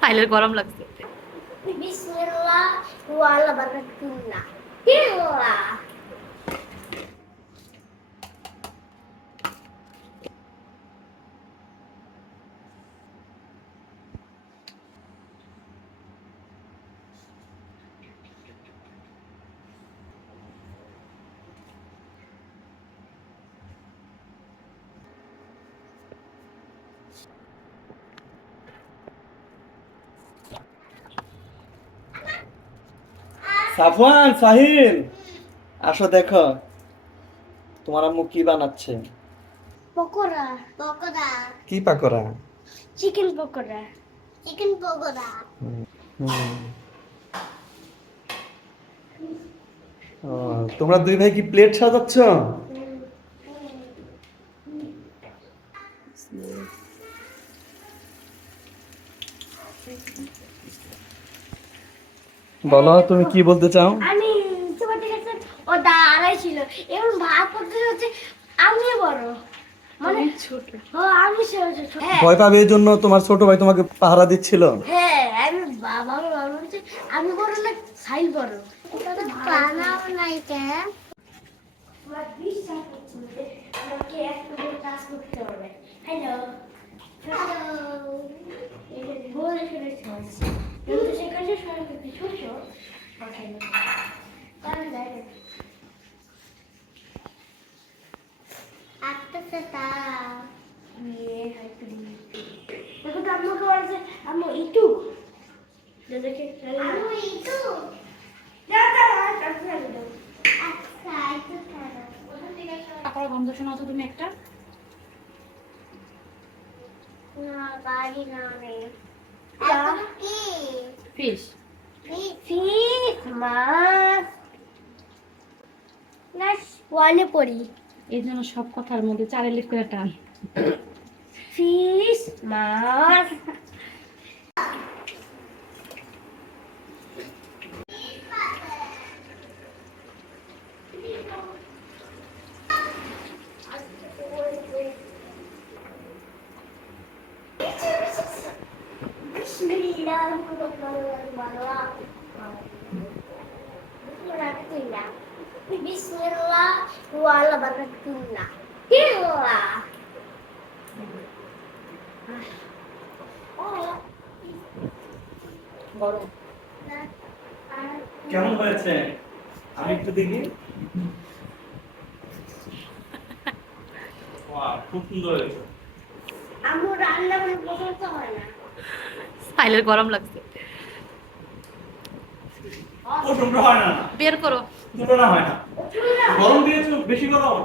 সাইলের গরম লাগছে। বিসমিল্লাহ ওয়ালা বারাকাতুল্লাহ বিল্লাহ। সাফওয়ান, সাহিল, আসো দেখো তোমার আম্মু কি বানাচ্ছে। পকোড়া পকোড়া কি পাকোড়া? Chicken pakora chicken pakora. ও, তোমরা দুই ভাই কি প্লেট সাজাচ্ছ? বলো তুমি কি বলতে চাও? আমি তোমাদের কাছে ও দাঁড়াই ছিল এবং ভাগ করতে হচ্ছে আমি বড় মানে ছোট। ও আমি ছোট। হ্যাঁ ভয় পাবে এই জন্য তোমার ছোট ভাই তোমাকে পাহারা দিচ্ছিল। হ্যাঁ আমি বাবা বলছে আমি বড় না সাইল বড়। বানাও নাই কে আমার বিশ্বাস হচ্ছে যে আমাকে একটু কাজ করতে হবে। হ্যালো হ্যালো এটা বলে ফেলেছি কিন্তু সেখানে সবাই ছোট ওকে তাহলে একটা সেটা ইয়ে হয়তো দেখো তো আমাকে বলছে আমি ইটু দেখে আমি ইটু দাও দাও আচ্ছা ইটু খাও ওখান থেকে কাপড় গন্ধ শোনাও তো তুমি একটা। না বাড়ি না নেই এখন কি ফিশ। ফিশ মাছ না ওয়ানে পড়ি এই জন্য সব কথার মধ্যে চারিলিক করে টান। ফিশ মাছ Bismillah wala barakatullah billah. গরম। কেমন হয়েছে আমি একটু দেখি। বাহ, খুব সুন্দর হয়েছে। আমার রান্না করে পছন্দ হয় না। সাইলের গরম লাগছে। ও সুন্দর হয় না, বের করো। তুলনা হয় না। গরম দিয়েছো বেশি গরম।